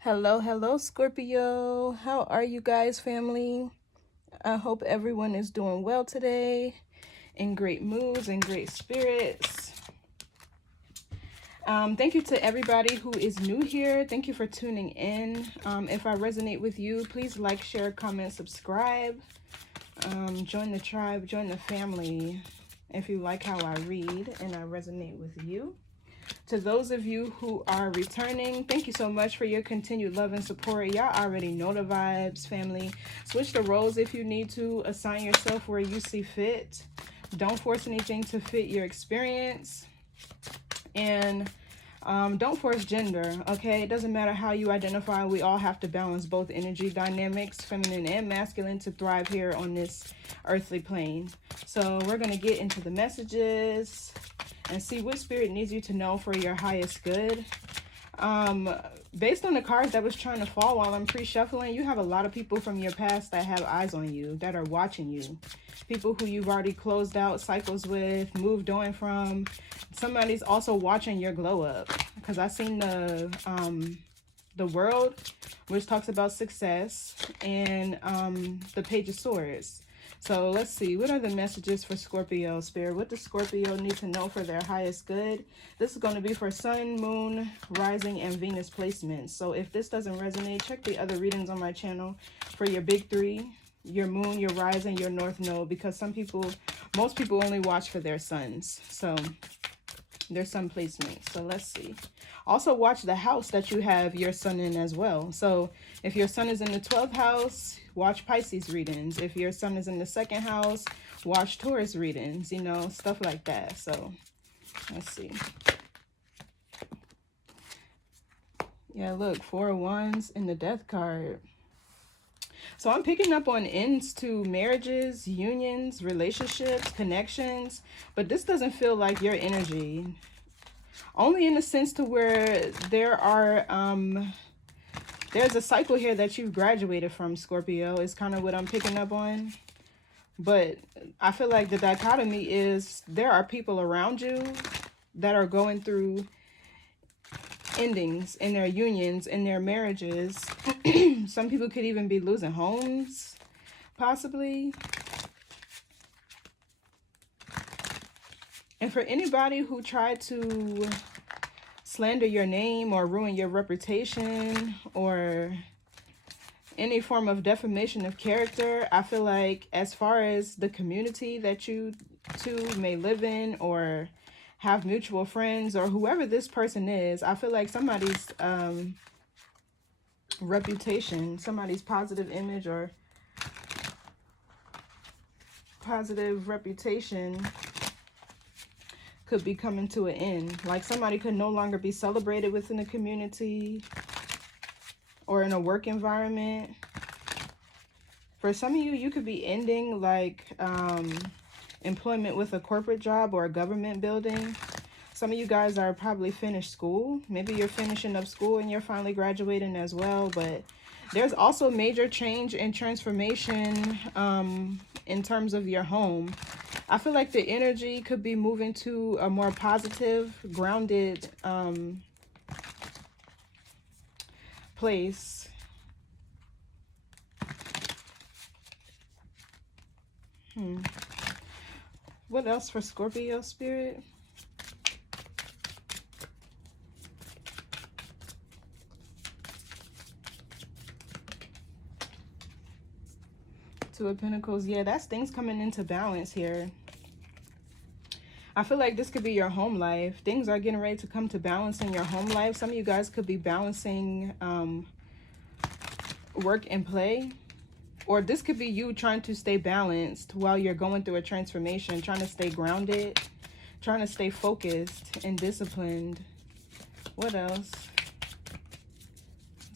Hello, Scorpio. How are you guys, family? I hope everyone is doing well today, in great moods and great spirits. Thank you to everybody who is new here. Thank you for tuning in. If I resonate with you, please like, share, comment, subscribe. Join the tribe, join the family if you like how I read and I resonate with you. To those of you who are returning, thank you so much for your continued love and support. Y'all already know the vibes, family. Switch the roles if you need to. Assign yourself where you see fit. Don't force anything to fit your experience. And don't force gender, okay? It doesn't matter how you identify. We all have to balance both energy dynamics, feminine and masculine, to thrive here on this earthly plane. So we're going to get into the messages and see what spirit needs you to know for your highest good. Based on the cards that was trying to fall while I'm pre-shuffling, you have a lot of people from your past that have eyes on you, that are watching you. People who you've already closed out cycles with, moved on from. Somebody's also watching your glow up, because I seen the World, which talks about success, and the Page of Swords. So let's see, what are the messages for Scorpio, Spirit? What does Scorpio need to know for their highest good? This is going to be for Sun, Moon, Rising, and Venus placements. So if this doesn't resonate, check the other readings on my channel for your big three, your Moon, your Rising, your North Node, because most people only watch for their suns. So their sun placements. So let's see. Also watch the house that you have your sun in as well. So if your sun is in the 12th house, watch Pisces readings. If your sun is in the 2nd house, watch Taurus readings, you know, stuff like that. So let's see. Yeah, look, 4 of Wands in the Death card. So I'm picking up on ends to marriages, unions, relationships, connections, but this doesn't feel like your energy. Only in the sense to where there's a cycle here that you've graduated from, Scorpio, is kind of what I'm picking up on. But I feel like the dichotomy is there are people around you that are going through endings in their unions, in their marriages. Some people could even be losing homes, possibly. And for anybody who tried to slander your name or ruin your reputation or any form of defamation of character, I feel like as far as the community that you two may live in or have mutual friends or whoever this person is, I feel like somebody's reputation, somebody's positive image or positive reputation could be coming to an end. Like somebody could no longer be celebrated within the community or in a work environment. For some of you, you could be ending like employment with a corporate job or a government building. Some of you guys are probably finished school. Maybe you're finishing up school and you're finally graduating as well. But there's also major change and transformation in terms of your home. I feel like the energy could be moving to a more positive, grounded place. What else for Scorpio, Spirit? Two of Pentacles. Yeah, that's things coming into balance here. I feel like this could be your home life. Things are getting ready to come to balance in your home life. Some of you guys could be balancing work and play. Or this could be you trying to stay balanced while you're going through a transformation, trying to stay grounded, trying to stay focused and disciplined. What else?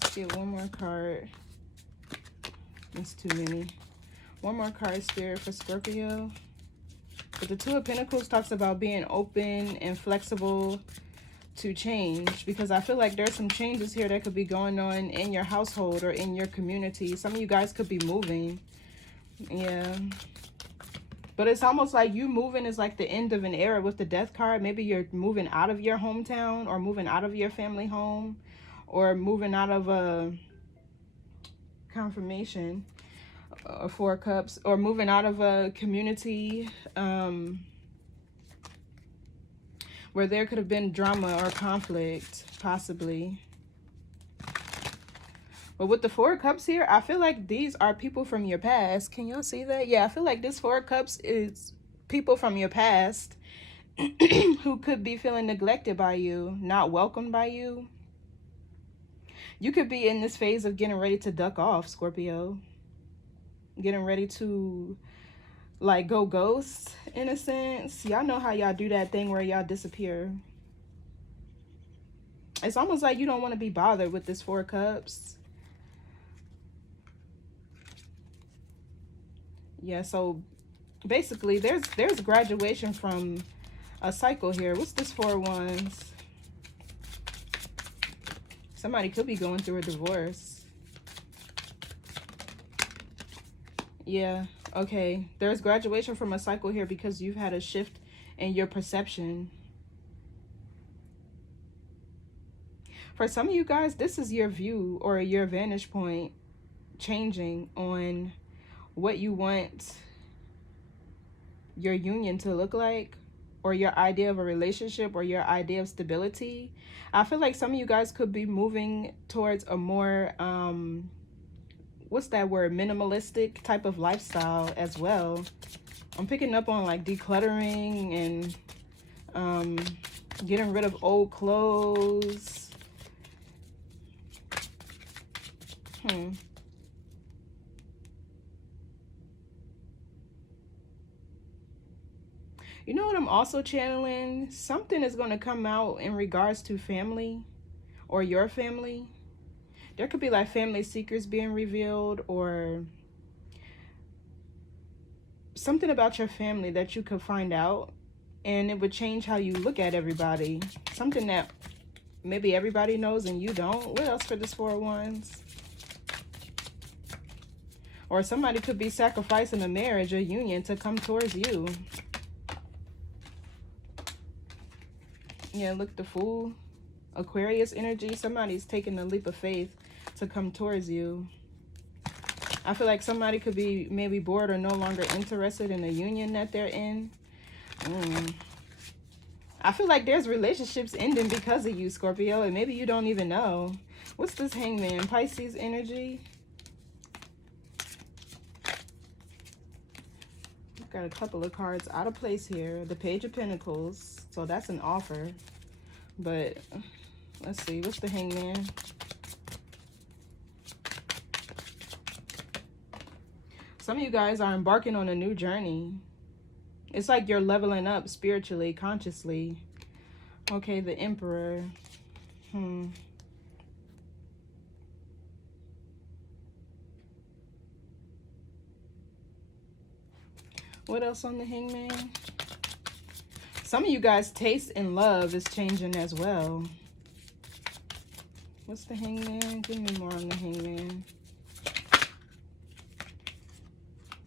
Let's get one more card. It's too many. One more card, Spirit, for Scorpio. But the Two of Pentacles talks about being open and flexible to change, because I feel like there's some changes here that could be going on in your household or in your community. Some of you guys could be moving. Yeah. But it's almost like you moving is like the end of an era with the Death card. Maybe you're moving out of your hometown or moving out of your family home, or moving out of a confirmation, or Four of Cups, or moving out of a community where there could have been drama or conflict, possibly. But with the Four of Cups here, I feel like these are people from your past. Can y'all see that? Yeah, I feel like this Four of Cups is people from your past who could be feeling neglected by you, not welcomed by you. You could be in this phase of getting ready to duck off, Scorpio. Getting ready to, like, go ghost, in a sense. Y'all know how y'all do that thing where y'all disappear. It's almost like you don't want to be bothered with this Four of Cups. Yeah, so basically there's graduation from a cycle here. What's this Four of Wands? Somebody could be going through a divorce. Yeah, okay. There's graduation from a cycle here because you've had a shift in your perception. For some of you guys, this is your view or your vantage point changing on what you want your union to look like, or your idea of a relationship, or your idea of stability. I feel like some of you guys could be moving towards a more what's that word, minimalistic type of lifestyle as well. I'm picking up on like decluttering and getting rid of old clothes. You know what I'm also channeling? Something is going to come out in regards to family or your family. There could be like family secrets being revealed, or something about your family that you could find out, and it would change how you look at everybody. Something that maybe everybody knows and you don't. What else for this Four of Wands? Or somebody could be sacrificing a marriage, a union, to come towards you. Yeah, look, the Fool. Aquarius energy. Somebody's taking a leap of faith to come towards you. I feel like somebody could be maybe bored or no longer interested in a union that they're in. I feel like there's relationships ending because of you, Scorpio, and maybe you don't even know. What's this Hangman? Pisces energy. Got a couple of cards out of place here. The Page of Pentacles. So that's an offer. But let's see. What's the Hangman? Some of you guys are embarking on a new journey. It's like you're leveling up spiritually, consciously. Okay, the Emperor. What else on the Hangman? Some of you guys' taste in love is changing as well. What's the Hangman? Give me more on the Hangman.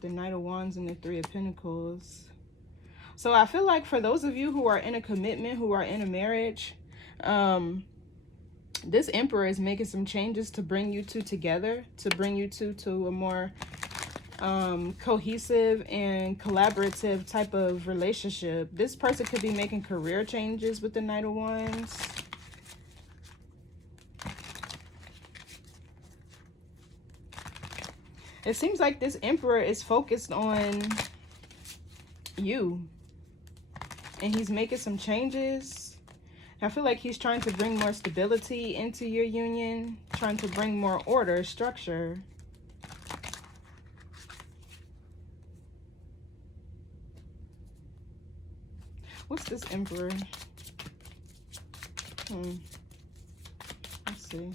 The Knight of Wands and the Three of Pentacles. So I feel like for those of you who are in a commitment, who are in a marriage, this Emperor is making some changes to bring you two together, to bring you two to a more cohesive and collaborative type of relationship. This person could be making career changes with the Knight of Wands. It seems like this Emperor is focused on you, and he's making some changes. I feel like he's trying to bring more stability into your union, trying to bring more order, structure. What's this Emperor? Let's see.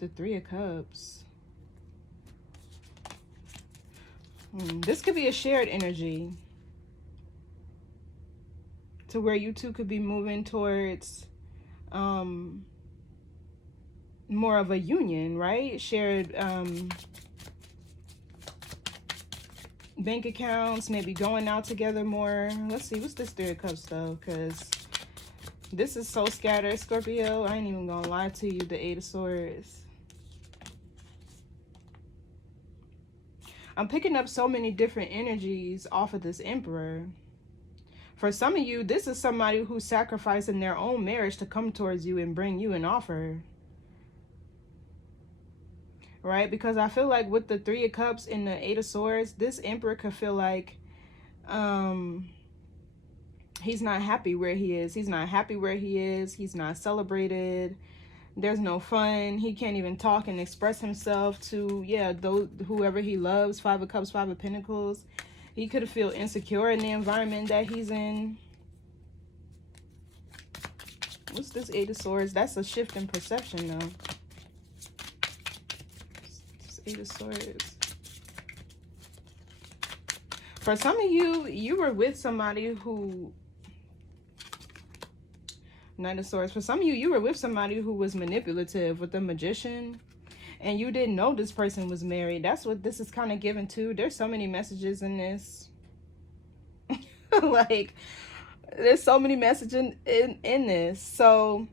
The Three of Cups. This could be a shared energy to where you two could be moving towards more of a union, right? Shared bank accounts, maybe going out together more. Let's see, what's this Three of Cups though? Because This is so scattered, Scorpio. I ain't even gonna lie to you. The Eight of Swords. I'm picking up so many different energies off of this Emperor. For some of you, this is somebody who's sacrificing their own marriage to come towards you and bring you an offer. Right? Because I feel like with the Three of Cups and the Eight of Swords, this Emperor could feel like he's not happy where he is. He's not happy where he is. He's not celebrated. There's no fun. He can't even talk and express himself to, those, whoever he loves. Five of Cups, Five of Pentacles. He could feel insecure in the environment that he's in. What's this Eight of Swords? That's a shift in perception, though. This Eight of Swords. For some of you, you were with somebody who... Knight of Swords. For some of you, you were with somebody who was manipulative, with the Magician, and you didn't know this person was married. That's what this is kind of given to. There's so many messages in this. Like, there's so many messages in this. So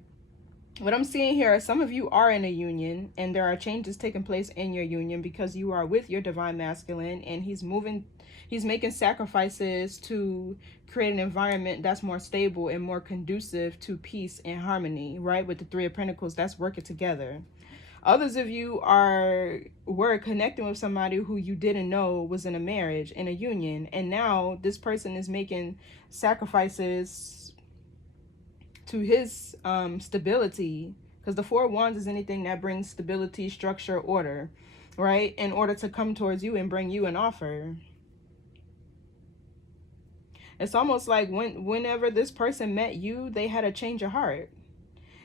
what I'm seeing here is some of you are in a union, and there are changes taking place in your union because you are with your divine masculine, and he's making sacrifices to create an environment that's more stable and more conducive to peace and harmony, right? With the Three of Pentacles, that's working together. Others of you were connecting with somebody who you didn't know was in a marriage, in a union, and now this person is making sacrifices to his stability, because the Four of Wands is anything that brings stability, structure, order, right? In order to come towards you and bring you an offer. It's almost like whenever this person met you, they had a change of heart.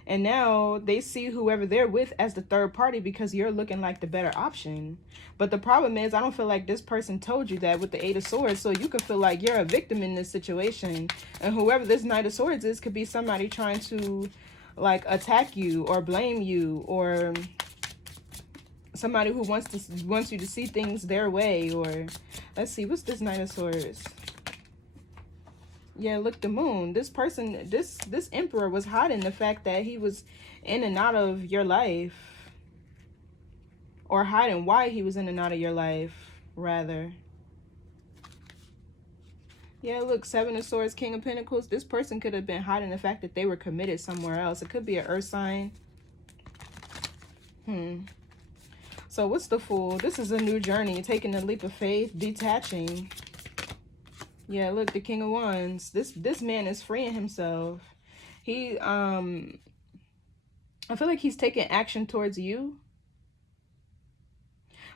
And now they see whoever they're with as the third party because you're looking like the better option. But the problem is, I don't feel like this person told you that with the Eight of Swords. So you could feel like you're a victim in this situation. And whoever this Knight of Swords is could be somebody trying to like attack you or blame you, or somebody who wants you to see things their way. Or let's see, what's this Knight of Swords? Yeah, look, the Moon. This person, this Emperor was hiding the fact that he was in and out of your life. Or hiding why he was in and out of your life, rather. Yeah, look, Seven of Swords, King of Pentacles. This person could have been hiding the fact that they were committed somewhere else. It could be an earth sign. So what's the Fool? This is a new journey. Taking a leap of faith, detaching. Yeah, look, the King of Wands. This man is freeing himself. He, I feel like he's taking action towards you.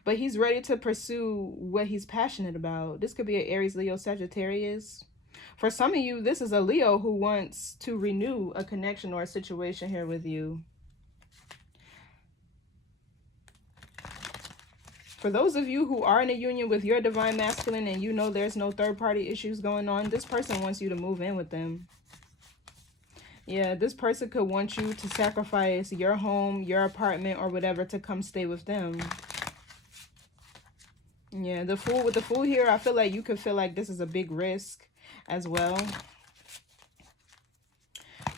But he's ready to pursue what he's passionate about. This could be an Aries, Leo, Sagittarius. For some of you, this is a Leo who wants to renew a connection or a situation here with you. For those of you who are in a union with your divine masculine and you know there's no third party issues going on, this person wants you to move in with them. Yeah, this person could want you to sacrifice your home, your apartment, or whatever to come stay with them. Yeah, the Fool, with the Fool here, I feel like you could feel like this is a big risk as well.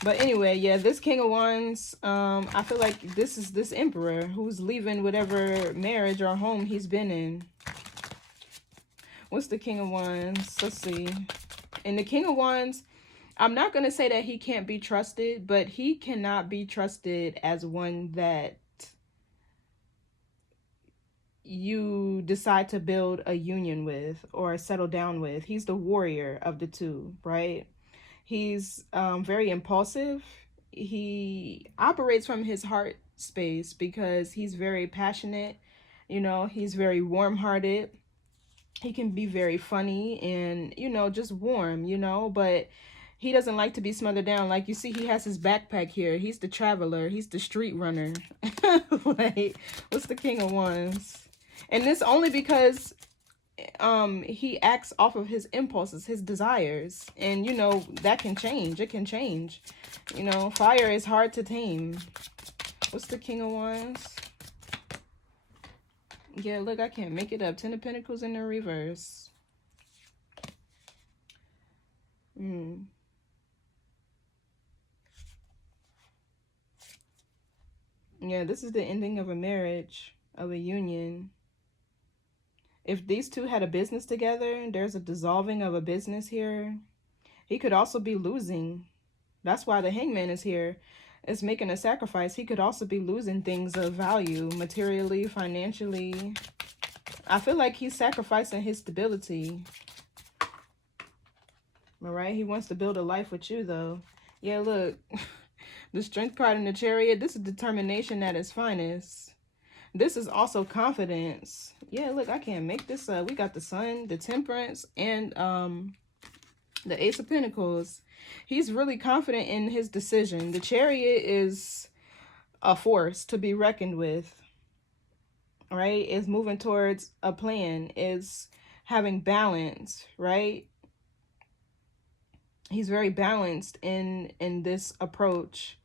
But anyway, yeah, this King of Wands, I feel like this is this Emperor who's leaving whatever marriage or home he's been in. What's the King of Wands? Let's see. And the King of Wands, I'm not going to say that he can't be trusted, but he cannot be trusted as one that you decide to build a union with or settle down with. He's the warrior of the two, right? He's very impulsive. He operates from his heart space because he's very passionate. You know, he's very warm-hearted. He can be very funny and, you know, just warm, you know, but he doesn't like to be smothered down. Like you see, he has his backpack here. He's the traveler. He's the street runner. Like, what's the King of Wands? And this only because he acts off of his impulses, his desires, and you know that can change. It can change. You know, fire is hard to tame. What's the King of Wands? Yeah, look, I can't make it up. Ten of Pentacles in the reverse. Yeah, this is the ending of a marriage, of a union. If these two had a business together, there's a dissolving of a business here. He could also be losing. That's why the hangman is here. Is making a sacrifice. He could also be losing things of value, materially, financially. I feel like he's sacrificing his stability. All right, he wants to build a life with you, though. Yeah, look, the strength card in the chariot, this is determination at its finest. This is also confidence. Yeah, look, I can't make this up. We got the sun, the temperance, and the ace of pentacles. He's really confident in his decision. The chariot is a force to be reckoned with, right? Is moving towards a plan, is having balance, right? He's very balanced in this approach.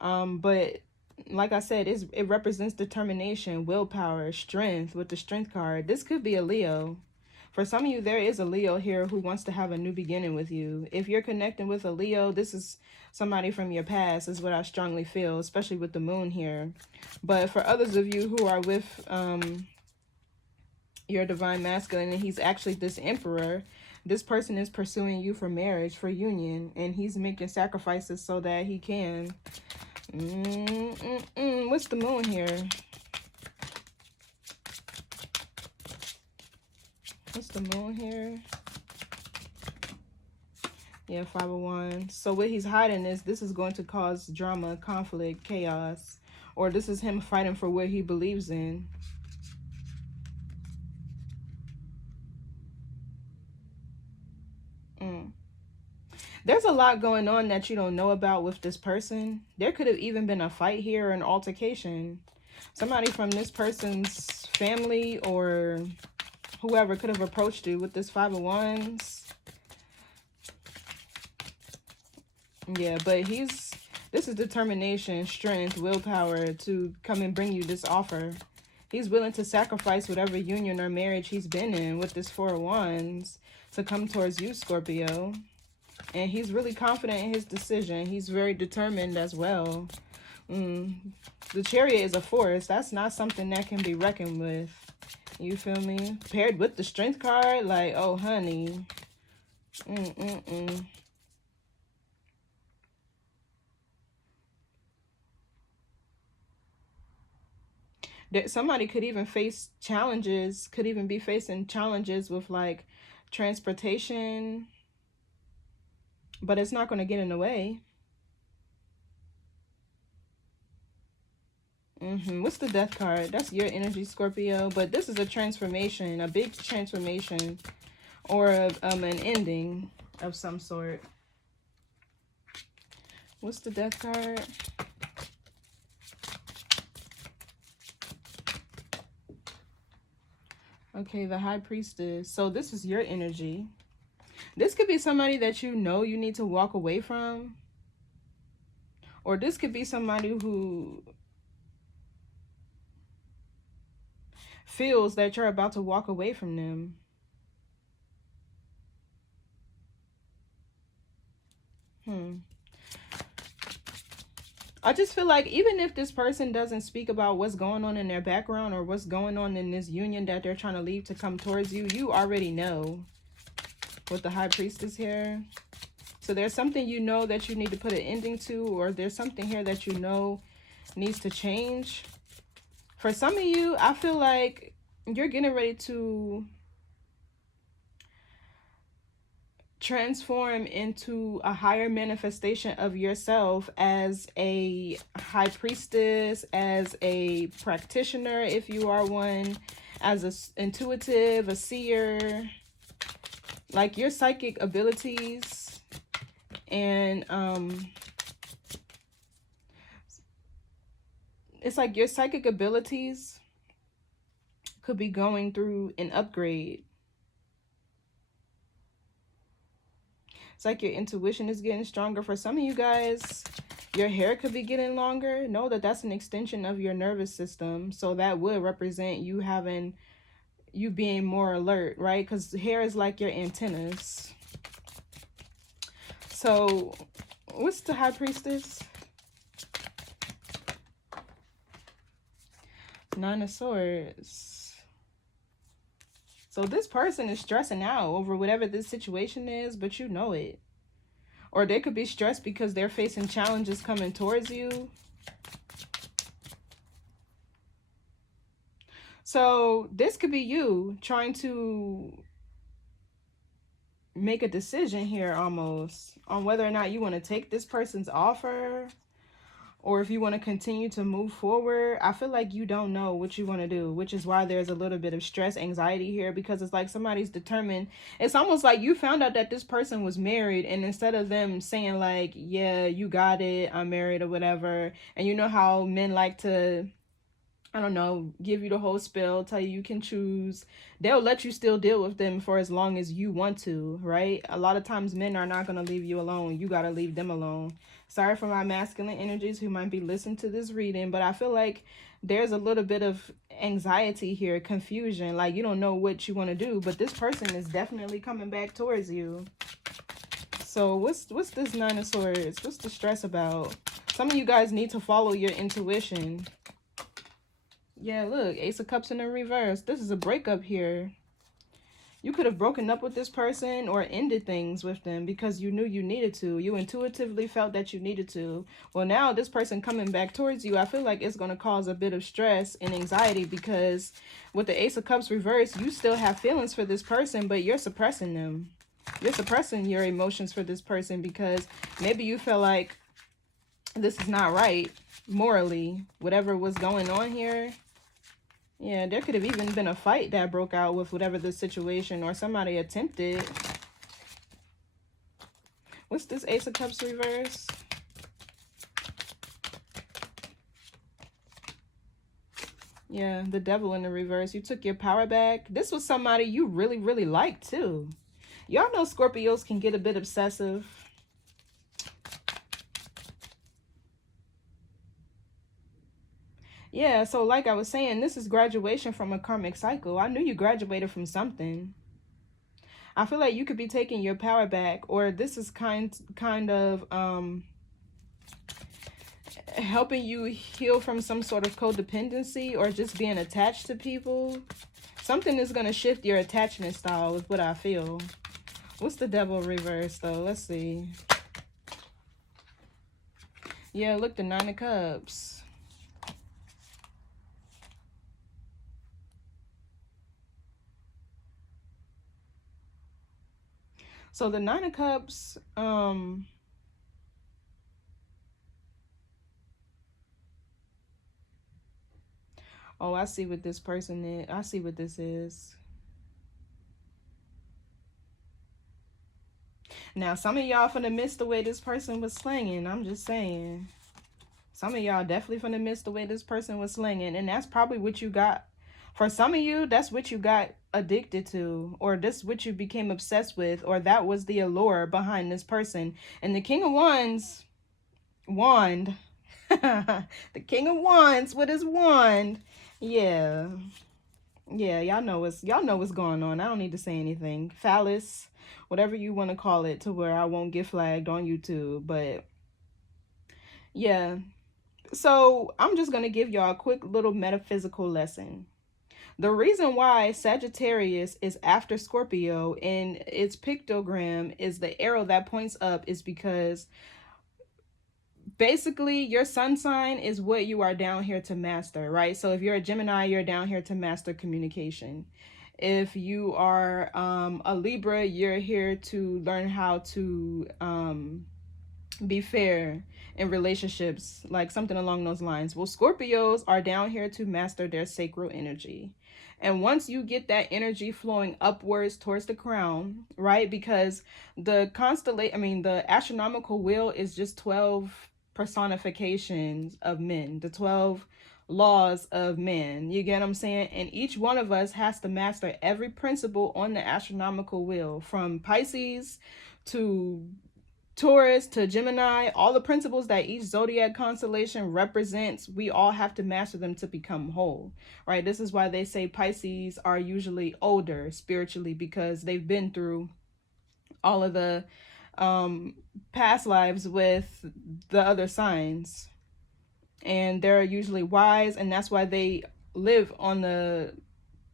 But like I said, it represents determination, willpower, strength with the strength card. This could be a Leo. For some of you, there is a Leo here who wants to have a new beginning with you. If you're connecting with a Leo, this is somebody from your past, is what I strongly feel, especially with the moon here. But for others of you who are with your divine masculine, and he's actually this emperor, this person is pursuing you for marriage, for union, and he's making sacrifices so that he can. What's the moon here? What's the moon here? Yeah, 501. So what he's hiding is this is going to cause drama, conflict, chaos. Or this is him fighting for what he believes in. There's a lot going on that you don't know about with this person. There could have even been a fight here or an altercation. Somebody from this person's family or whoever could have approached you with this 5 of Wands. Yeah, but this is determination, strength, willpower to come and bring you this offer. He's willing to sacrifice whatever union or marriage he's been in with this 4 of Wands to come towards you, Scorpio. And he's really confident in his decision. He's very determined as well. The chariot is a force. That's not something that can be reckoned with. You feel me? Paired with the strength card, like, oh, honey. Somebody could even face challenges, could even be facing challenges with, like, transportation. But it's not going to get in the way. What's the death card? That's your energy, Scorpio. But this is a transformation, a big transformation, or an ending of some sort. What's the death card? Okay, the High Priestess. So this is your energy. This could be somebody that you know you need to walk away from. Or this could be somebody who feels that you're about to walk away from them. I just feel like even if this person doesn't speak about what's going on in their background or what's going on in this union that they're trying to leave to come towards you, you already know with the High Priestess here. So there's something you know that you need to put an ending to, or there's something here that you know needs to change. For some of you, I feel like you're getting ready to transform into a higher manifestation of yourself as a high priestess, as a practitioner, if you are one, as an intuitive, a seer, like your psychic abilities and it's like your psychic abilities could be going through an upgrade. It's like your intuition is getting stronger. For some of you guys, your hair could be getting longer. Know that that's an extension of your nervous system. So that would represent you being more alert, right? Because hair is like your antennas. So what's the High Priestess? Nine of Swords. So this person is stressing out over whatever this situation is, but you know it. Or they could be stressed because they're facing challenges coming towards you. So this could be you trying to make a decision here almost on whether or not you want to take this person's offer or if you want to continue to move forward. I feel like you don't know what you want to do, which is why there's a little bit of stress, anxiety here, because it's like somebody's determined. It's almost like you found out that this person was married, and instead of them saying like, yeah, you got it, I'm married or whatever, and you know how men like to, I don't know, give you the whole spill, tell you can choose. They'll let you still deal with them for as long as you want to, right? A lot of times men are not going to leave you alone. You got to leave them alone. Sorry for my masculine energies who might be listening to this reading, but I feel like there's a little bit of anxiety here, confusion. Like you don't know what you want to do, but this person is definitely coming back towards you. So what's this Nine of Swords? What's the stress about? Some of you guys need to follow your intuition. Yeah, look, Ace of Cups in the reverse. This is a breakup here. You could have broken up with this person or ended things with them because you knew you needed to. You intuitively felt that you needed to. Well, now this person coming back towards you, I feel like it's going to cause a bit of stress and anxiety because with the Ace of Cups reverse, you still have feelings for this person, but you're suppressing them. You're suppressing your emotions for this person because maybe you feel like this is not right morally. Whatever was going on here. Yeah, there could have even been a fight that broke out with whatever the situation, or somebody attempted. What's this Ace of Cups reverse? Yeah, the Devil in the reverse. You took your power back. This was somebody you really, really liked too. Y'all know Scorpios can get a bit obsessive. Yeah, so like I was saying, this is graduation from a karmic cycle. I knew you graduated from something. I feel like you could be taking your power back, or this is kind of helping you heal from some sort of codependency or just being attached to people. Something is going to shift your attachment style with what I feel. What's the Devil reverse though? Let's see. Yeah, look, the Nine of Cups. So the Nine of Cups, oh, I see what this person is. I see what this is. Now, some of y'all finna miss the way this person was slinging. I'm just saying. Some of y'all definitely finna miss the way this person was slinging. And that's probably what you got. For some of you, that's what you got addicted to. Or this what you became obsessed with. Or that was the allure behind this person. And the King of Wands, wand. The King of Wands with his wand. Yeah. Yeah, y'all know what's going on. I don't need to say anything. Phallus, whatever you want to call it, to where I won't get flagged on YouTube. But yeah. So I'm just gonna give y'all a quick little metaphysical lesson. The reason why Sagittarius is after Scorpio and its pictogram is the arrow that points up is because basically your sun sign is what you are down here to master, right? So if you're a Gemini, you're down here to master communication. If you are a Libra, you're here to learn how to be fair in relationships, like something along those lines. Well, Scorpios are down here to master their sacral energy. And once you get that energy flowing upwards towards the crown, right? Because the the astronomical wheel is just 12 personifications of men, the 12 laws of men. You get what I'm saying? And each one of us has to master every principle on the astronomical wheel, from Pisces to Taurus to Gemini. All the principles that each zodiac constellation represents, we all have to master them to become whole, right? This is why they say Pisces are usually older spiritually, because they've been through all of the past lives with the other signs, and they're usually wise, and that's why they live on the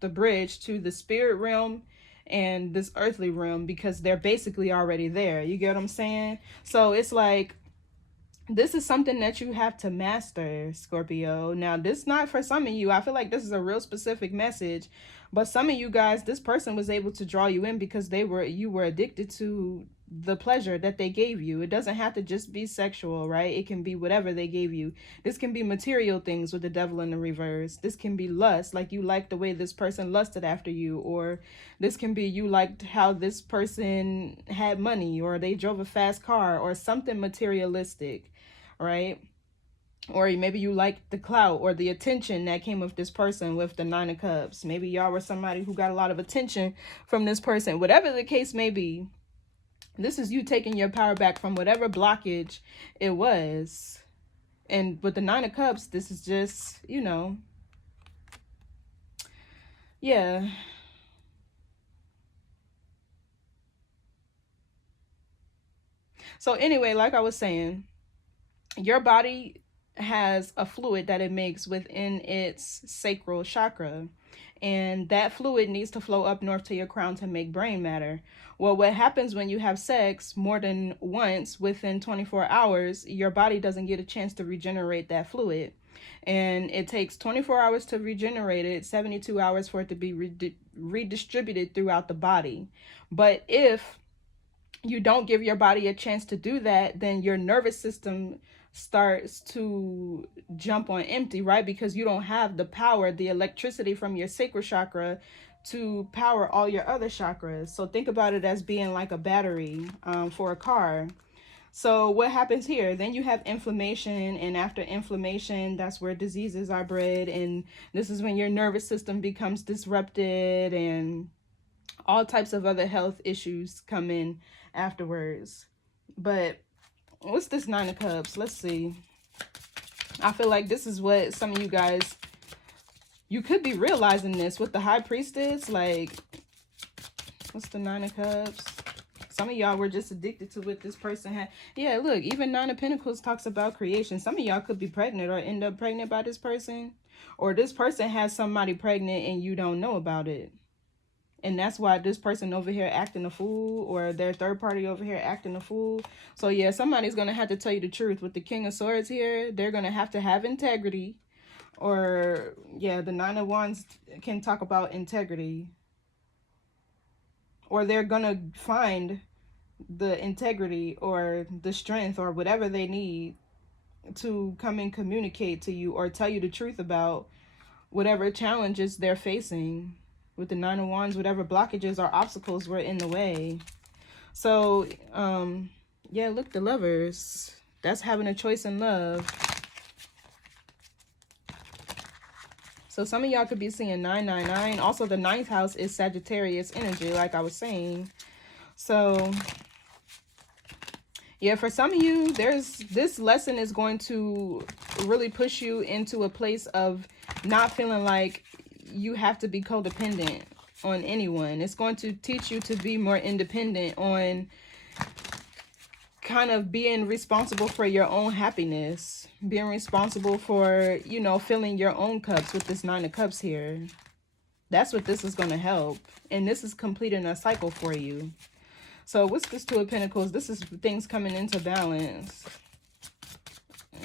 bridge to the spirit realm and this earthly realm, because they're basically already there. You get what I'm saying? So it's like, this is something that you have to master, Scorpio. Now, this not for some of you. I feel like this is a real specific message. But some of you guys, this person was able to draw you in because you were addicted to the pleasure that they gave you. It doesn't have to just be sexual, right? It can be whatever they gave you. This can be material things with the devil in the reverse. This can be lust, like you liked the way this person lusted after you, or this can be you liked how this person had money, or they drove a fast car, or something materialistic, right? Or maybe you like the clout or the attention that came with this person with the 9 of Cups. Maybe y'all were somebody who got a lot of attention from this person. Whatever the case may be, this is you taking your power back from whatever blockage it was. And with the 9 of Cups, this is just, you know, yeah. So anyway, like I was saying, your body has a fluid that it makes within its sacral chakra, and that fluid needs to flow up north to your crown to make brain matter. Well, what happens when you have sex more than once within 24 hours, your body doesn't get a chance to regenerate that fluid, and it takes 24 hours to regenerate it, 72 hours for it to be redistributed throughout the body. But if you don't give your body a chance to do that, then your nervous system starts to jump on empty, right? Because you don't have the power, the electricity from your sacral chakra to power all your other chakras. So think about it as being like a battery for a car. So what happens here? Then you have inflammation, and after inflammation, that's where diseases are bred, and this is when your nervous system becomes disrupted, and all types of other health issues come in afterwards. But what's this 9 of Cups? Let's see. I feel like this is what some of you guys, you could be realizing this with the High Priestess. Like, what's the 9 of Cups? Some of y'all were just addicted to what this person had. Yeah, look, even 9 of Pentacles talks about creation. Some of y'all could be pregnant or end up pregnant by this person. Or this person has somebody pregnant and you don't know about it. And that's why this person over here acting a fool, or their third party over here acting a fool. So yeah, somebody's going to have to tell you the truth. With the King of Swords here, they're going to have integrity. Or yeah, the 9 of Wands can talk about integrity. Or they're going to find the integrity or the strength or whatever they need to come and communicate to you or tell you the truth about whatever challenges they're facing. With the 9 of Wands, whatever blockages or obstacles were in the way. So, yeah, look, the Lovers. That's having a choice in love. So some of y'all could be seeing 999. Also, the 9th house is Sagittarius energy, like I was saying. So, yeah, for some of you, this lesson is going to really push you into a place of not feeling like you have to be codependent on anyone. It's going to teach you to be more independent on kind of being responsible for your own happiness, being responsible for, you know, filling your own cups with this 9 of Cups here. That's what this is going to help. And this is completing a cycle for you. So what's this 2 of Pentacles? This is things coming into balance.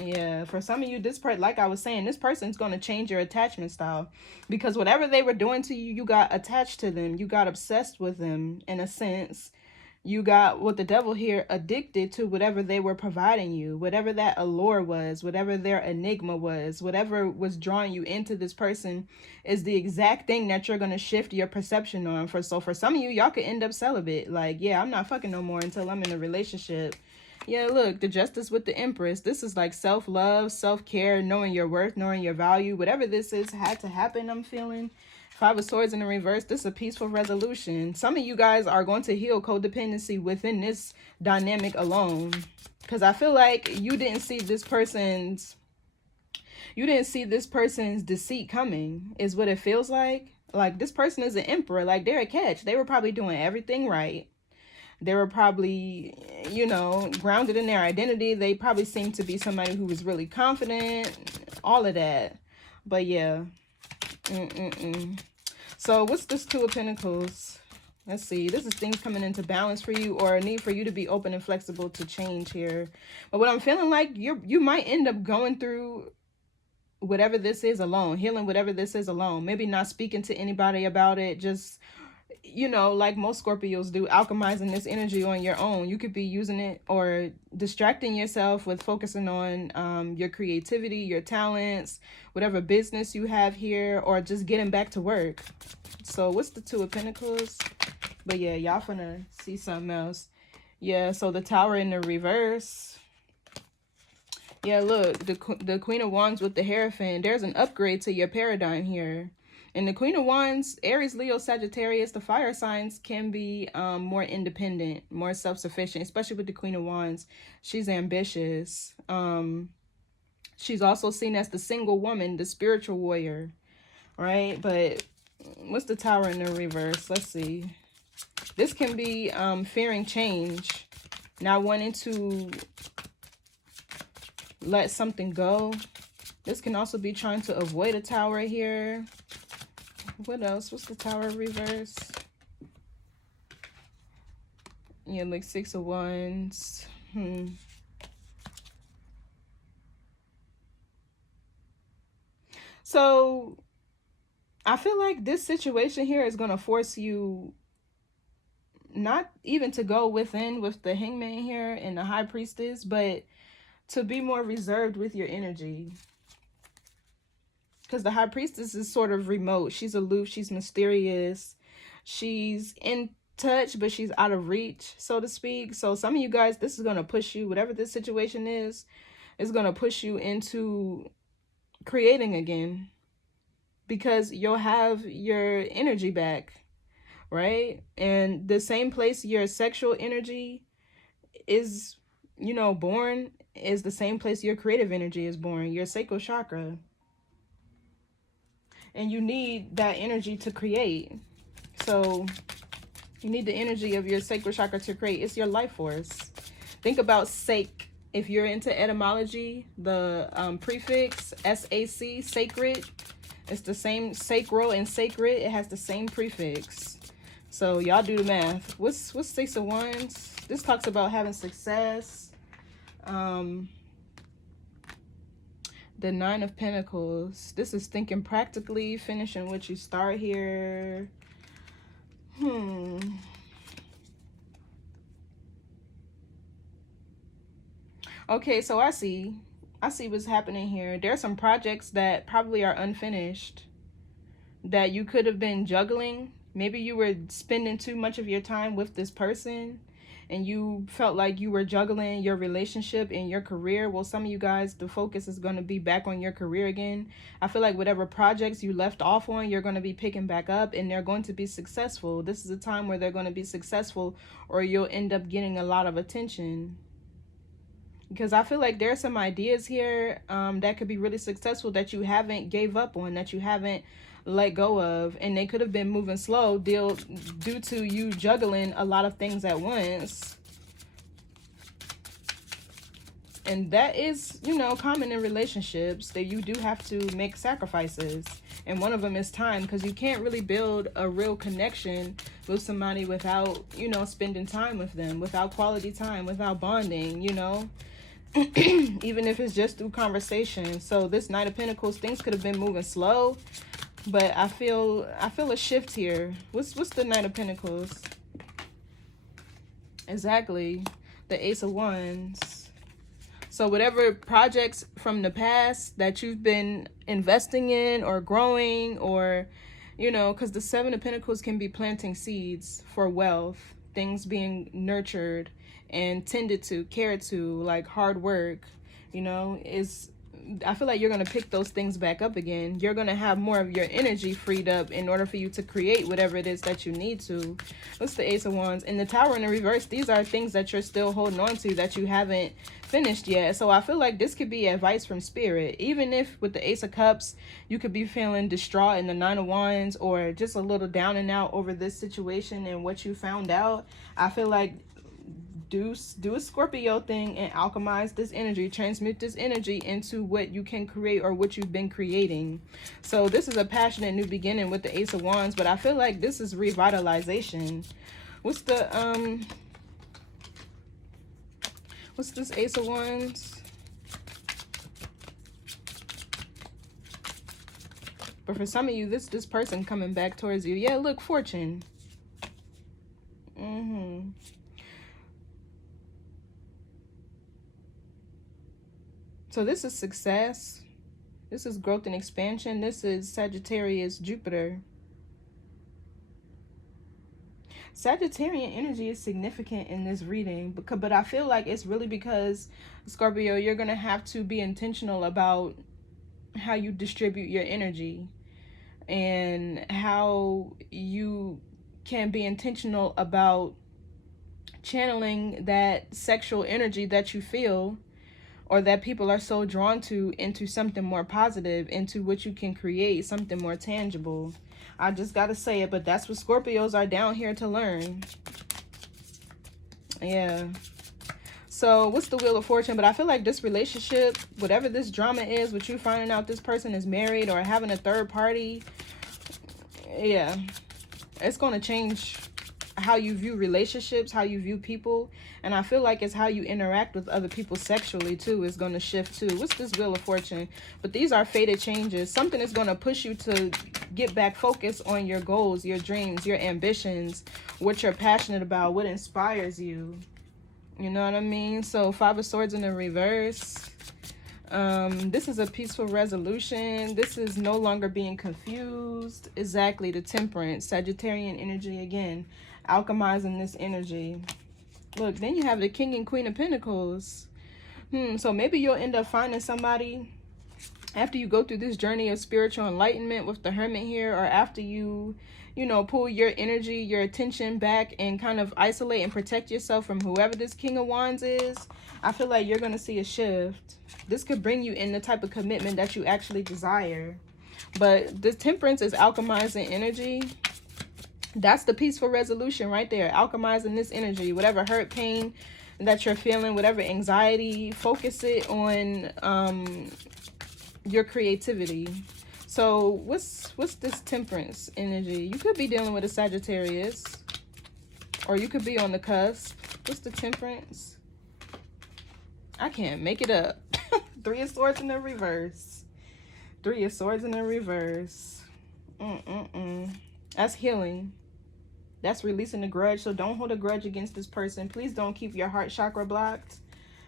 Yeah, for some of you, this part, like I was saying, this person's going to change your attachment style, because whatever they were doing to you, you got attached to them. You got obsessed with them in a sense. You got, with the devil here, addicted to whatever they were providing you, whatever that allure was, whatever their enigma was, whatever was drawing you into this person is the exact thing that you're going to shift your perception on. So for some of you, y'all could end up celibate. Like, yeah, I'm not fucking no more until I'm in a relationship. Yeah, look, the Justice with the Empress. This is like self-love, self-care, knowing your worth, knowing your value. Whatever this is had to happen, I'm feeling. 5 of Swords in the reverse. This is a peaceful resolution. Some of you guys are going to heal codependency within this dynamic alone. Because I feel like you didn't see this person's deceit coming, is what it feels like. Like, this person is an emperor. Like, they're a catch. They were probably doing everything right. They were probably, you know, grounded in their identity. They probably seemed to be somebody who was really confident, all of that. But yeah, So what's this Two of Pentacles? Let's see. This is things coming into balance for you, or a need for you to be open and flexible to change here. But what I'm feeling like, you might end up going through whatever this is alone, healing whatever this is alone. Maybe not speaking to anybody about it, just, you know, like most Scorpios do, alchemizing this energy on your own. You could be using it or distracting yourself with focusing on your creativity, your talents, whatever business you have here, or just getting back to work. So what's the Two of Pentacles? But yeah, y'all finna see something else. Yeah, so the Tower in the reverse. Yeah, look, the Queen of Wands with the Hierophant. There's an upgrade to your paradigm here. And the Queen of Wands, Aries, Leo, Sagittarius, the fire signs can be more independent, more self-sufficient, especially with the Queen of Wands. She's ambitious. She's also seen as the single woman, the spiritual warrior, right? But what's the Tower in the reverse? Let's see. This can be fearing change, not wanting to let something go. This can also be trying to avoid a Tower here. What else? What's the Tower reverse? Yeah, like Six of Wands. So I feel like this situation here is going to force you not even to go within with the Hangman here and the High Priestess, but to be more reserved with your energy. Because the High Priestess is sort of remote. She's aloof. She's mysterious. She's in touch, but she's out of reach, so to speak. So some of you guys, this is going to push you, whatever this situation is going to push you into creating again. Because you'll have your energy back, right? And the same place your sexual energy is, you know, born is the same place your creative energy is born, your sacral chakra. And you need that energy to create. So you need the energy of your sacral chakra to create. It's your life force. Think about sake. If you're into etymology, the prefix SAC, sacred, it's the same. Sacral and sacred, it has the same prefix. So y'all do the math. What's Six of Wands? This talks about having success. The Nine of Pentacles. This is thinking practically, finishing what you start here. Okay, so I see what's happening here. There are some projects that probably are unfinished that you could have been juggling. Maybe you were spending too much of your time with this person and you felt like you were juggling your relationship and your career. Well, some of you guys, the focus is going to be back on your career again. I feel like whatever projects you left off on, you're going to be picking back up and they're going to be successful. This is a time where they're going to be successful, or you'll end up getting a lot of attention. Because I feel like there's some ideas here that could be really successful that you haven't gave up on, that you haven't let go of, and they could have been moving slow due to you juggling a lot of things at once. And that is, you know, common in relationships, that you do have to make sacrifices. And one of them is time, because you can't really build a real connection with somebody without, you know, spending time with them, without quality time, without bonding, you know. Even if it's just through conversation. So this Knight of Pentacles, things could have been moving slow, but I feel a shift here. What's the Knight of Pentacles? Exactly. The Ace of Wands. So whatever projects from the past that you've been investing in or growing, or, you know, because the Seven of Pentacles can be planting seeds for wealth, things being nurtured and tended to, cared to, like hard work, you know, I feel like you're going to pick those things back up again. You're going to have more of your energy freed up in order for you to create whatever it is that you need to. What's the Ace of Wands? And the Tower in the reverse, these are things that you're still holding on to that you haven't finished yet. So I feel like this could be advice from Spirit. Even if with the Ace of Cups, you could be feeling distraught in the Nine of Wands, or just a little down and out over this situation and what you found out. I feel like do a Scorpio thing and alchemize this energy, transmute this energy into what you can create or what you've been creating. So this is a passionate new beginning with the Ace of Wands, but I feel like this is revitalization. What's this Ace of Wands? But for some of you, this person coming back towards you. Yeah, look, fortune. So this is success. This is growth and expansion. This is Sagittarius, Jupiter. Sagittarian energy is significant in this reading, but I feel like it's really because, Scorpio, you're going to have to be intentional about how you distribute your energy and how you can be intentional about channeling that sexual energy that you feel or that people are so drawn to into something more positive, into what you can create, something more tangible. I just gotta say it, but that's what Scorpios are down here to learn. Yeah. So what's the Wheel of Fortune? But I feel like this relationship, whatever this drama is, with you finding out this person is married or having a third party, yeah, it's going to change how you view relationships, how you view people. And I feel like it's how you interact with other people sexually too is going to shift too. What's this Wheel of Fortune? But these are fated changes. Something is going to push you to get back focused on your goals, your dreams, your ambitions, what you're passionate about, what inspires you. You know what I mean? So 5 of Swords in the reverse. This is a peaceful resolution. This is no longer being confused. Exactly, the Temperance, Sagittarian energy again, alchemizing this energy. Look, then you have the King and Queen of Pentacles. So maybe you'll end up finding somebody after you go through this journey of spiritual enlightenment with the Hermit here, or after you know, pull your energy, your attention back and kind of isolate and protect yourself from whoever this King of Wands is. I feel like you're going to see a shift. This could bring you in the type of commitment that you actually desire. But the Temperance is alchemizing energy. That's the peaceful resolution right there. Alchemizing this energy. Whatever hurt, pain that you're feeling, whatever anxiety, focus it on your creativity. So what's this Temperance energy? You could be dealing with a Sagittarius, or you could be on the cusp. What's the Temperance? I can't make it up. 3 of Swords in the reverse. 3 of Swords in the reverse. That's healing. That's releasing the grudge. So don't hold a grudge against this person. Please don't keep your heart chakra blocked,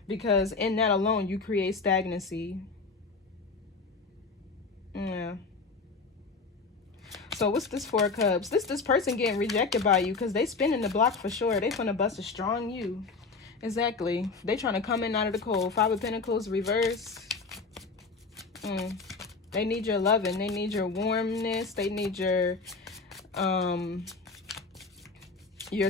because in that alone you create stagnancy. Yeah. So what's this 4 of Cups? This person getting rejected by you because they spinning the block for sure. They finna bust a strong you. Exactly. They trying to come in out of the cold. 5 of Pentacles reverse. They need your loving. They need your warmness. They need your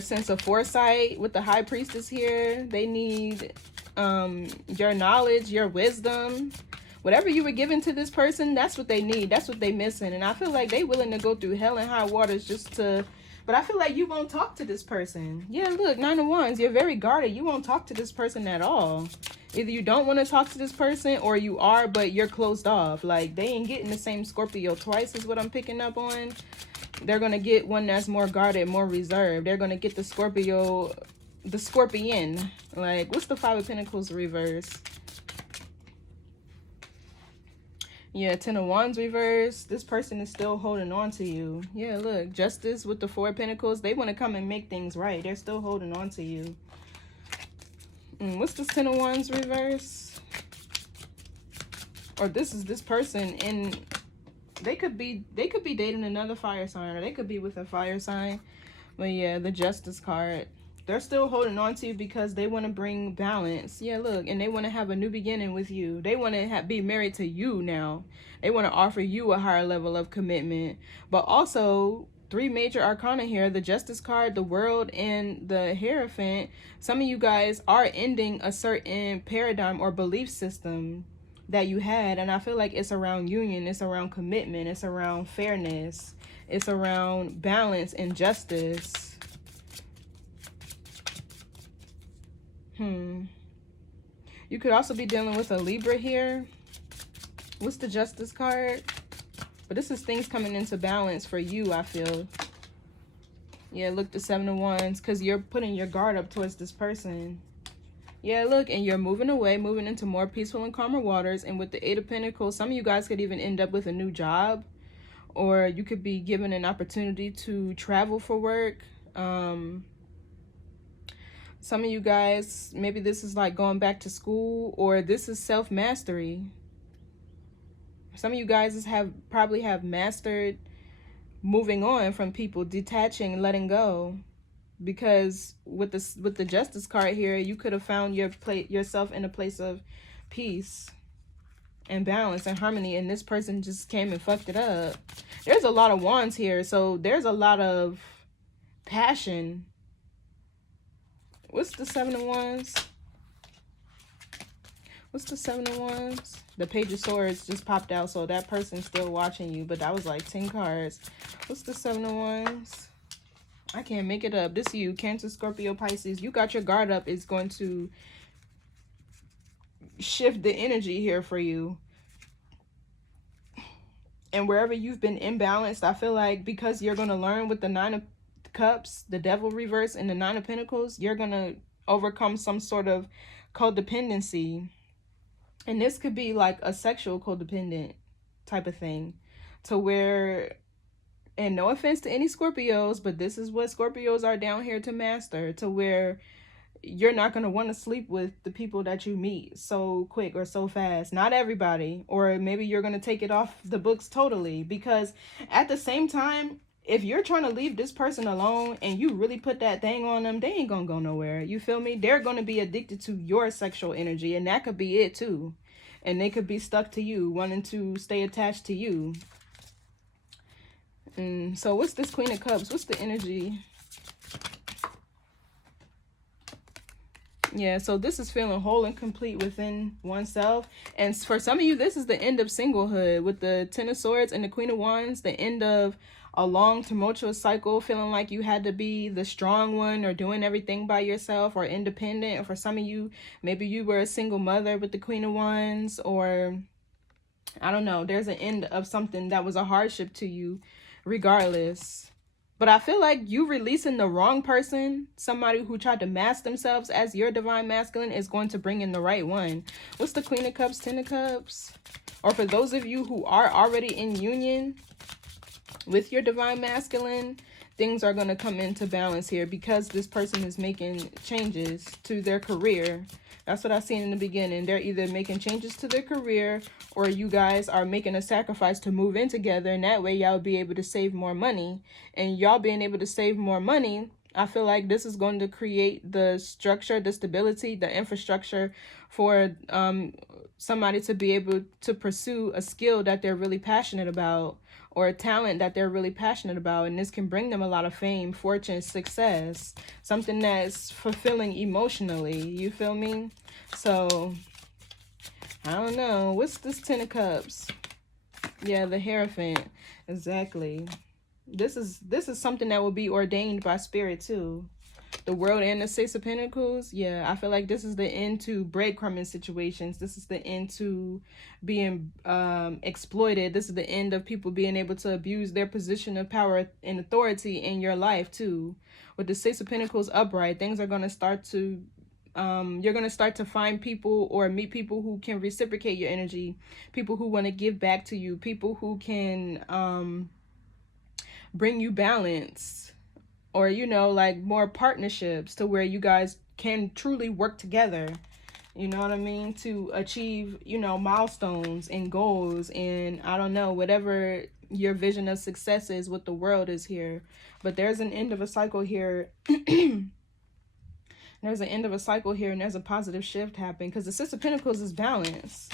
sense of foresight with the High Priestess here. They need your knowledge, your wisdom. Whatever you were giving to this person, that's what they need. That's what they missing. And I feel like they willing to go through hell and high waters just to... But I feel like you won't talk to this person. Yeah, look, 9 of Wands. You're very guarded. You won't talk to this person at all. Either you don't want to talk to this person, or you are, but you're closed off. Like, they ain't getting the same Scorpio twice is what I'm picking up on. They're going to get one that's more guarded, more reserved. They're going to get the Scorpio, the Scorpion. Like, what's the 5 of Pentacles reverse? Yeah, 10 of Wands reverse. This person is still holding on to you. Yeah, look, Justice with the 4 of Pentacles. They want to come and make things right. They're still holding on to you. What's this 10 of Wands reverse? Or this is this person, and they could be dating another fire sign, or they could be with a fire sign. But yeah, the Justice card. They're still holding on to you because they want to bring balance. Yeah, look, and they want to have a new beginning with you. They want to be married to you now. They want to offer you a higher level of commitment. But also, 3 major arcana here, the Justice card, the World, and the Hierophant. Some of you guys are ending a certain paradigm or belief system that you had. And I feel like it's around union. It's around commitment. It's around fairness. It's around balance and justice. You could also be dealing with a Libra here. What's the Justice card? But this is things coming into balance for you, I feel. Yeah, look, the Seven of Wands, because you're putting your guard up towards this person. Yeah, look, and you're moving away, moving into more peaceful and calmer waters. And with the Eight of Pentacles, some of you guys could even end up with a new job. Or you could be given an opportunity to travel for work. Some of you guys, maybe this is like going back to school, or this is self-mastery. Some of you guys probably have mastered moving on from people, detaching, letting go. Because with the Justice card here, you could have found yourself in a place of peace and balance and harmony, and this person just came and fucked it up. There's a lot of wands here, so there's a lot of passion. What's the Seven of Wands? What's the Seven of Wands? The Page of Swords just popped out, so that person's still watching you, but that was like 10 cards. What's the Seven of Wands? I can't make it up. This is you, Cancer, Scorpio, Pisces. You got your guard up. It's going to shift the energy here for you. And wherever you've been imbalanced, I feel like because you're going to learn with the Nine of Cups, the Devil reverse, and the Nine of Pentacles, you're going to overcome some sort of codependency. And this could be like a sexual codependent type of thing, to where, and no offense to any Scorpios, but this is what Scorpios are down here to master, to where you're not going to want to sleep with the people that you meet so quick or so fast. Not everybody. Or maybe you're going to take it off the books totally. Because at the same time, if you're trying to leave this person alone and you really put that thing on them, they ain't going to go nowhere. You feel me? They're going to be addicted to your sexual energy. And that could be it too. And they could be stuck to you, wanting to stay attached to you. So what's this Queen of Cups? What's the energy? Yeah, so this is feeling whole and complete within oneself. And for some of you, this is the end of singlehood with the Ten of Swords and the Queen of Wands. The end of a long, tumultuous cycle, feeling like you had to be the strong one or doing everything by yourself or independent. Or for some of you, maybe you were a single mother with the Queen of Wands, or I don't know. There's an end of something that was a hardship to you regardless. But I feel like you releasing the wrong person, somebody who tried to mask themselves as your divine masculine, is going to bring in the right one. What's the Queen of Cups, Ten of Cups? Or for those of you who are already in union with your divine masculine, things are going to come into balance here because this person is making changes to their career. That's what I seen in the beginning. They're either making changes to their career, or you guys are making a sacrifice to move in together. And that way y'all will be able to save more money. And y'all being able to save more money, I feel like this is going to create the structure, the stability, the infrastructure for somebody to be able to pursue a skill that they're really passionate about, or a talent that they're really passionate about. And this can bring them a lot of fame, fortune, success, something that's fulfilling emotionally. You feel me? So I don't know. What's this Ten of Cups? Yeah, the Hierophant. Exactly. This is something that will be ordained by spirit too. The World and the Six of Pentacles. Yeah, I feel like this is the end to breadcrumbing situations. This is the end to being exploited. This is the end of people being able to abuse their position of power and authority in your life too. With the Six of Pentacles upright, things are going to start to you're going to start to find people or meet people who can reciprocate your energy, people who want to give back to you, people who can bring you balance, or, you know, like more partnerships to where you guys can truly work together, you know what I mean, to achieve, you know, milestones and goals, and I don't know, whatever your vision of success is, what the world is here. But there's an end of a cycle here. There's an end of a cycle here, and there's a positive shift happening because the Six of Pentacles is balance.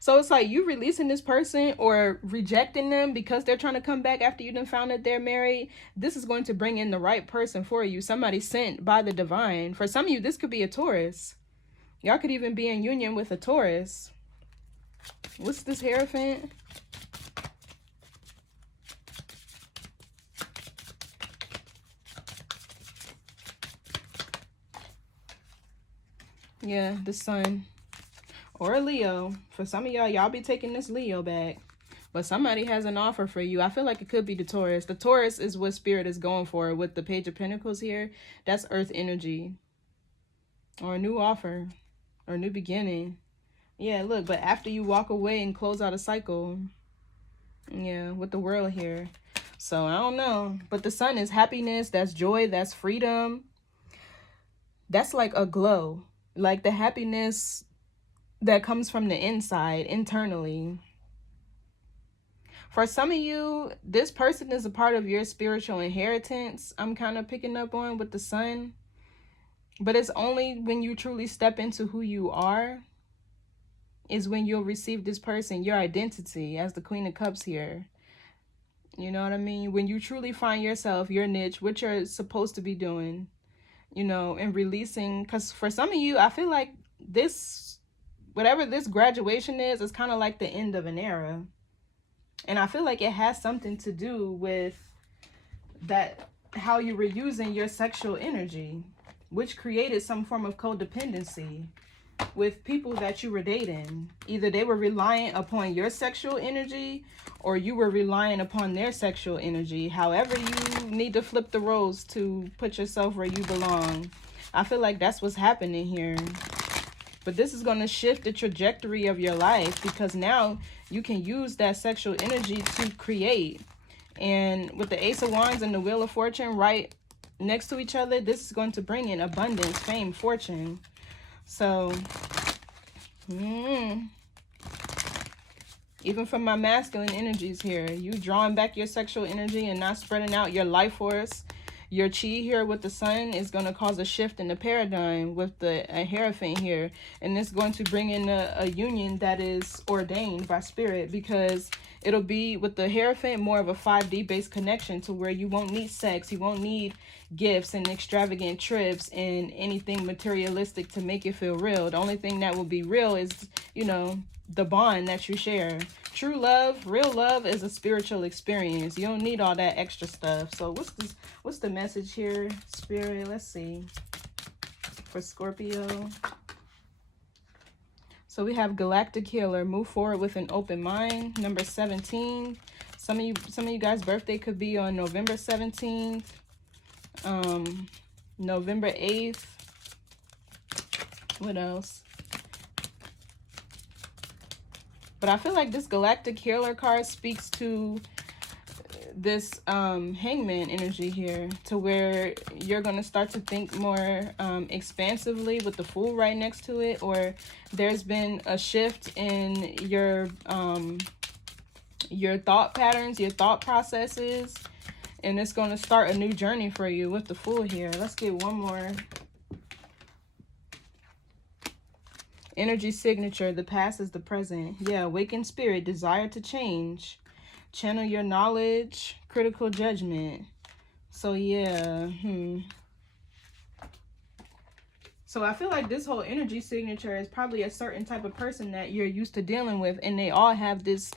So it's like you releasing this person or rejecting them because they're trying to come back after you done found that they're married. This is going to bring in the right person for you. Somebody sent by the divine. For some of you, this could be a Taurus. Y'all could even be in union with a Taurus. What's this Hierophant? Yeah, the sun. Or a Leo. For some of y'all, y'all be taking this Leo back. But somebody has an offer for you. I feel like it could be the Taurus. The Taurus is what Spirit is going for with the Page of Pentacles here. That's Earth energy. Or a new offer. Or a new beginning. Yeah, look, but after you walk away and close out a cycle. Yeah, with the World here. So, I don't know. But the sun is happiness. That's joy. That's freedom. That's like a glow. Like the happiness that comes from the inside, internally. For some of you, this person is a part of your spiritual inheritance. I'm kind of picking up on with the sun. But it's only when you truly step into who you are is when you'll receive this person, your identity as the Queen of Cups here. You know what I mean? When you truly find yourself, your niche, what you're supposed to be doing, you know, and releasing. Because for some of you, I feel like this, whatever this graduation is kind of like the end of an era. And I feel like it has something to do with that, how you were using your sexual energy, which created some form of codependency with people that you were dating. Either they were reliant upon your sexual energy or you were relying upon their sexual energy. However, you need to flip the roles to put yourself where you belong. I feel like that's what's happening here. But this is going to shift the trajectory of your life, because now you can use that sexual energy to create. And with the Ace of Wands and the Wheel of Fortune right next to each other, this is going to bring in abundance, fame, fortune. So, even from my masculine energies here, you drawing back your sexual energy and not spreading out your life force. Your chi here with the sun is going to cause a shift in the paradigm with the Hierophant here. And it's going to bring in a union that is ordained by spirit, because it'll be with the Hierophant more of a 5D based connection to where you won't need sex. You won't need gifts and extravagant trips and anything materialistic to make it feel real. The only thing that will be real is, you know, the bond that you share. True love, real love is a spiritual experience. You don't need all that extra stuff. So what's the message here, Spirit? Let's see. For Scorpio. So we have Galactic Healer. Move forward with an open mind. Number 17. Some of you guys' birthday could be on November 17th. November 8th. What else? But I feel like this Galactic Healer card speaks to this Hangman energy here, to where you're going to start to think more expansively with the Fool right next to it, or there's been a shift in your thought patterns, your thought processes, and it's going to start a new journey for you with the Fool here. Let's get one more. Energy signature, the past is the present. Yeah, awakened spirit, desire to change. Channel your knowledge, critical judgment. So yeah, So I feel like this whole energy signature is probably a certain type of person that you're used to dealing with, and they all have this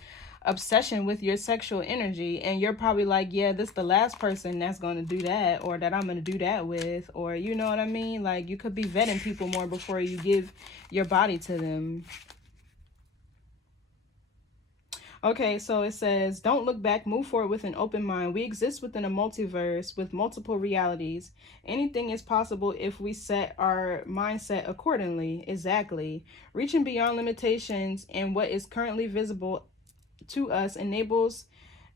obsession with your sexual energy, and you're probably like, yeah, this is the last person that's going to do that, or that I'm going to do that with, or you know what I mean? Like, you could be vetting people more before you give your body to them. Okay, so it says, don't look back, move forward with an open mind. We exist within a multiverse with multiple realities. Anything is possible if we set our mindset accordingly. Exactly. Reaching beyond limitations and what is currently visible to us enables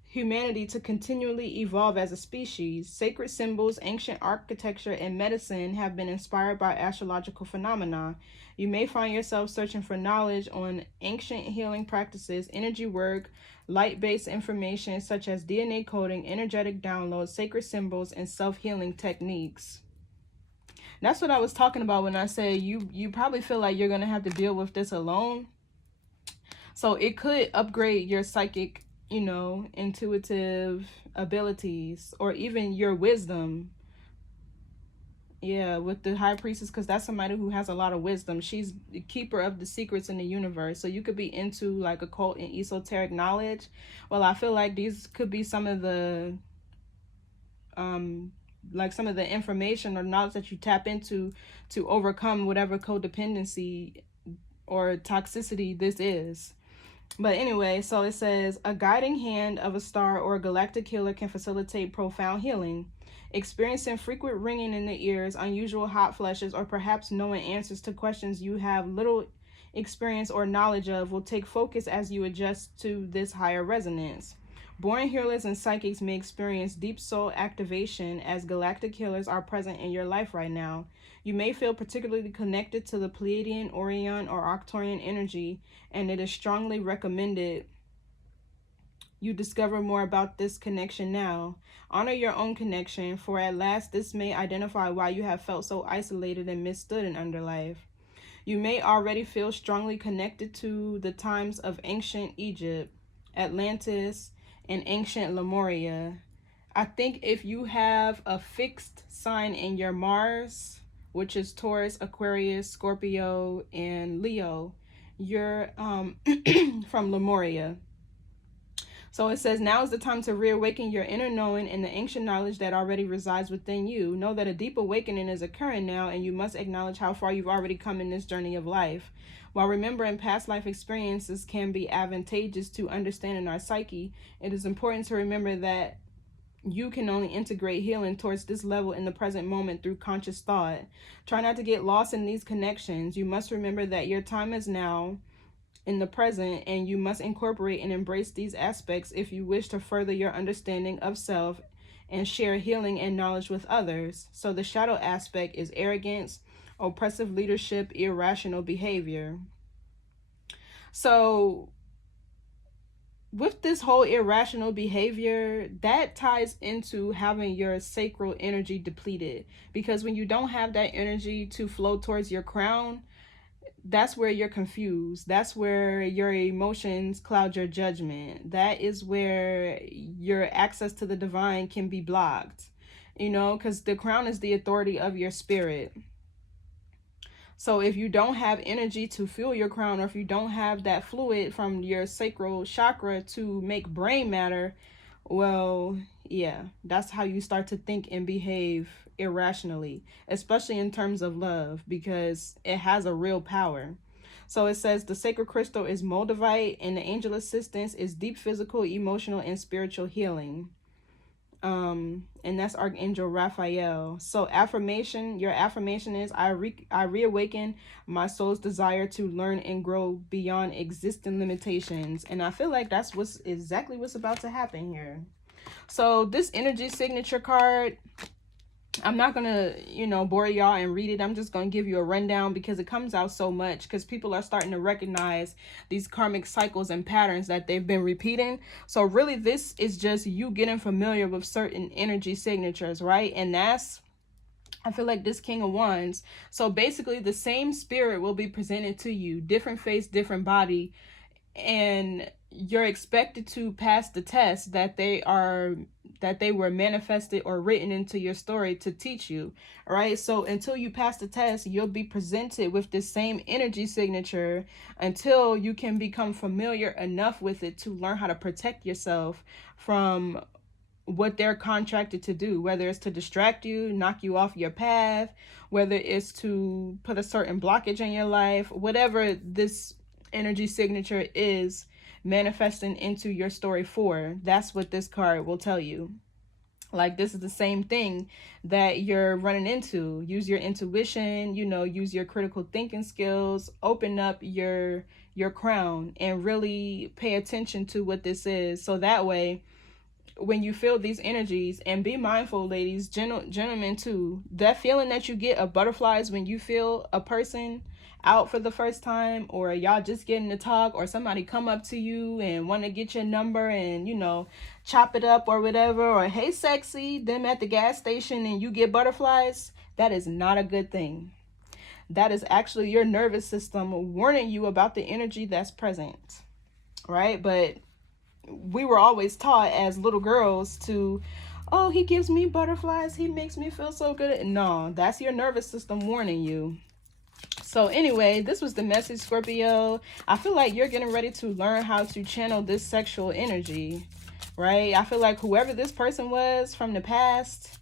humanity to continually evolve as a species. Sacred symbols, ancient architecture, and medicine have been inspired by astrological phenomena. You may find yourself searching for knowledge on ancient healing practices, energy work, light-based information such as DNA coding, energetic downloads, sacred symbols, and self-healing techniques. That's what I was talking about when I say you probably feel like you're going to have to deal with this alone. So it could upgrade your psychic, you know, intuitive abilities, or even your wisdom. Yeah, with the High Priestess, because that's somebody who has a lot of wisdom. She's the keeper of the secrets in the universe. So you could be into like occult and esoteric knowledge. Well, I feel like these could be some of the like some of the information or knowledge that you tap into to overcome whatever codependency or toxicity this is. But anyway, so it says, a guiding hand of a star or a galactic healer can facilitate profound healing. Experiencing frequent ringing in the ears, unusual hot flushes, or perhaps knowing answers to questions you have little experience or knowledge of will take focus as you adjust to this higher resonance. Born healers and psychics may experience deep soul activation as galactic healers are present in your life right now. You may feel particularly connected to the Pleiadian, Orion, or Arcturian energy, and it is strongly recommended you discover more about this connection now. Honor your own connection, for at last this may identify why you have felt so isolated and misstood in underlife. You may already feel strongly connected to the times of ancient Egypt, Atlantis, and ancient Lemuria. I think if you have a fixed sign in your Mars, which is Taurus, Aquarius, Scorpio, and Leo, you're from Lemuria. So it says, now is the time to reawaken your inner knowing and the ancient knowledge that already resides within you. Know that a deep awakening is occurring now, and you must acknowledge how far you've already come in this journey of life. While remembering past life experiences can be advantageous to understanding our psyche, it is important to remember that you can only integrate healing towards this level in the present moment through conscious thought. Try not to get lost in these connections. You must remember that your time is now in the present, and you must incorporate and embrace these aspects if you wish to further your understanding of self and share healing and knowledge with others. So the shadow aspect is arrogance, oppressive leadership, irrational behavior. So with this whole irrational behavior, that ties into having your sacral energy depleted, because when you don't have that energy to flow towards your crown, that's where you're confused. That's where your emotions cloud your judgment. That is where your access to the divine can be blocked, because the crown is the authority of your spirit. So if you don't have energy to fuel your crown, or if you don't have that fluid from your sacral chakra to make brain matter, well, yeah, that's how you start to think and behave irrationally, especially in terms of love, because it has a real power. So it says the sacred crystal is Moldavite, and the angel assistance is deep physical, emotional, and spiritual healing. And that's Archangel Raphael. So your affirmation is, I reawaken my soul's desire to learn and grow beyond existing limitations. And I feel like that's exactly what's about to happen here. So this energy signature card, I'm not gonna, bore y'all and read it. I'm just gonna give you a rundown because it comes out so much, because people are starting to recognize these karmic cycles and patterns that they've been repeating. So really, this is just you getting familiar with certain energy signatures, right? And that's, I feel like, this King of Wands. So basically, the same spirit will be presented to you, different face, different body, and you're expected to pass the test that they were manifested or written into your story to teach you. All right, so until you pass the test, you'll be presented with this same energy signature until you can become familiar enough with it to learn how to protect yourself from what they're contracted to do, whether it's to distract you, knock you off your path, whether it's to put a certain blockage in your life, whatever this energy signature is manifesting into your story for, that's what this card will tell you. Like, this is the same thing that you're running into. Use your intuition, use your critical thinking skills, open up your crown and really pay attention to what this is. So that way, when you feel these energies, and be mindful, ladies, gentlemen too, that feeling that you get of butterflies when you feel a person out for the first time, or y'all just getting to talk, or somebody come up to you and want to get your number and chop it up or whatever, or hey sexy, them at the gas station, and you get butterflies, that is not a good thing. That is actually your nervous system warning you about the energy that's present, right? But we were always taught as little girls to, oh, he gives me butterflies, he makes me feel so good. No, that's your nervous system warning you. So anyway, this was the message, Scorpio. I feel like you're getting ready to learn how to channel this sexual energy, right? I feel like whoever this person was from the past,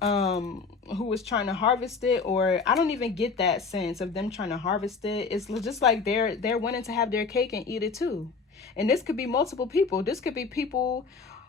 who was trying to harvest it, or I don't even get that sense of them trying to harvest it. It's just like they're wanting to have their cake and eat it too. And this could be multiple people. This could be people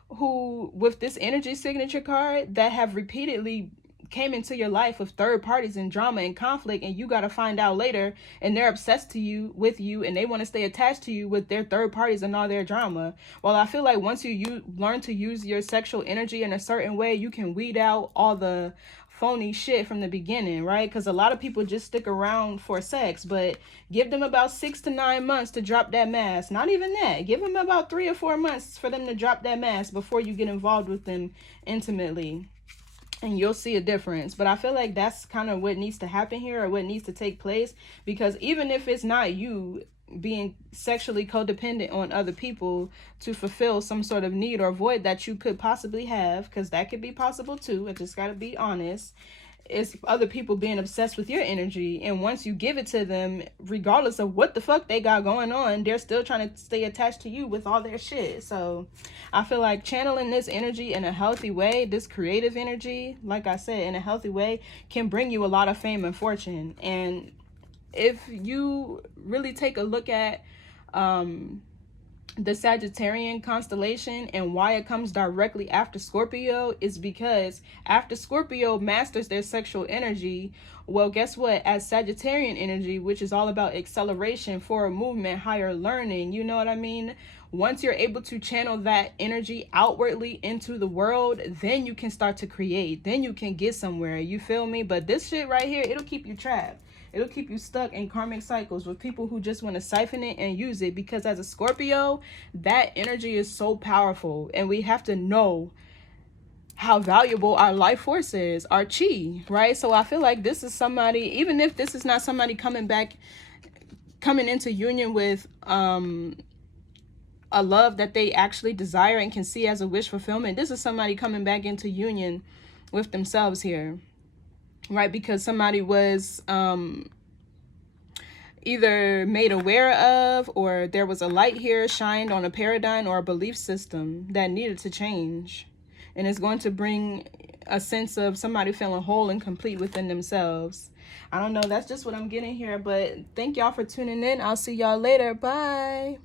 who, with this energy signature card, that have repeatedly came into your life with third parties and drama and conflict, and you got to find out later, and they're obsessed with you and they want to stay attached to you with their third parties and all their drama. Well, I feel like once you learn to use your sexual energy in a certain way, you can weed out all the phony shit from the beginning, right? Because a lot of people just stick around for sex, but give them about 6 to 9 months to drop that mask. Not even that. Give them about 3 or 4 months for them to drop that mask before you get involved with them intimately, and you'll see a difference. But I feel like that's kind of what needs to happen here, or what needs to take place, because even if it's not you being sexually codependent on other people to fulfill some sort of need or void that you could possibly have, because that could be possible too, I just gotta be honest, it's other people being obsessed with your energy, and once you give it to them, regardless of what the fuck they got going on, they're still trying to stay attached to you with all their shit. So I feel like channeling this energy in a healthy way, this creative energy, like I said, in a healthy way, can bring you a lot of fame and fortune. And if you really take a look at the Sagittarian constellation and why it comes directly after Scorpio, is because after Scorpio masters their sexual energy, well, guess what? As Sagittarian energy, which is all about acceleration, forward movement, higher learning, you know what I mean? Once you're able to channel that energy outwardly into the world, then you can start to create. Then you can get somewhere. You feel me? But this shit right here, it'll keep you trapped. It'll keep you stuck in karmic cycles with people who just want to siphon it and use it, because as a Scorpio, that energy is so powerful, and we have to know how valuable our life force is, our chi, right? So I feel like this is somebody, even if this is not somebody coming into union with a love that they actually desire and can see as a wish fulfillment, this is somebody coming back into union with themselves here, right? Because somebody was either made aware of, or there was a light here shined on a paradigm or a belief system that needed to change. And it's going to bring a sense of somebody feeling whole and complete within themselves. I don't know. That's just what I'm getting here. But thank y'all for tuning in. I'll see y'all later. Bye.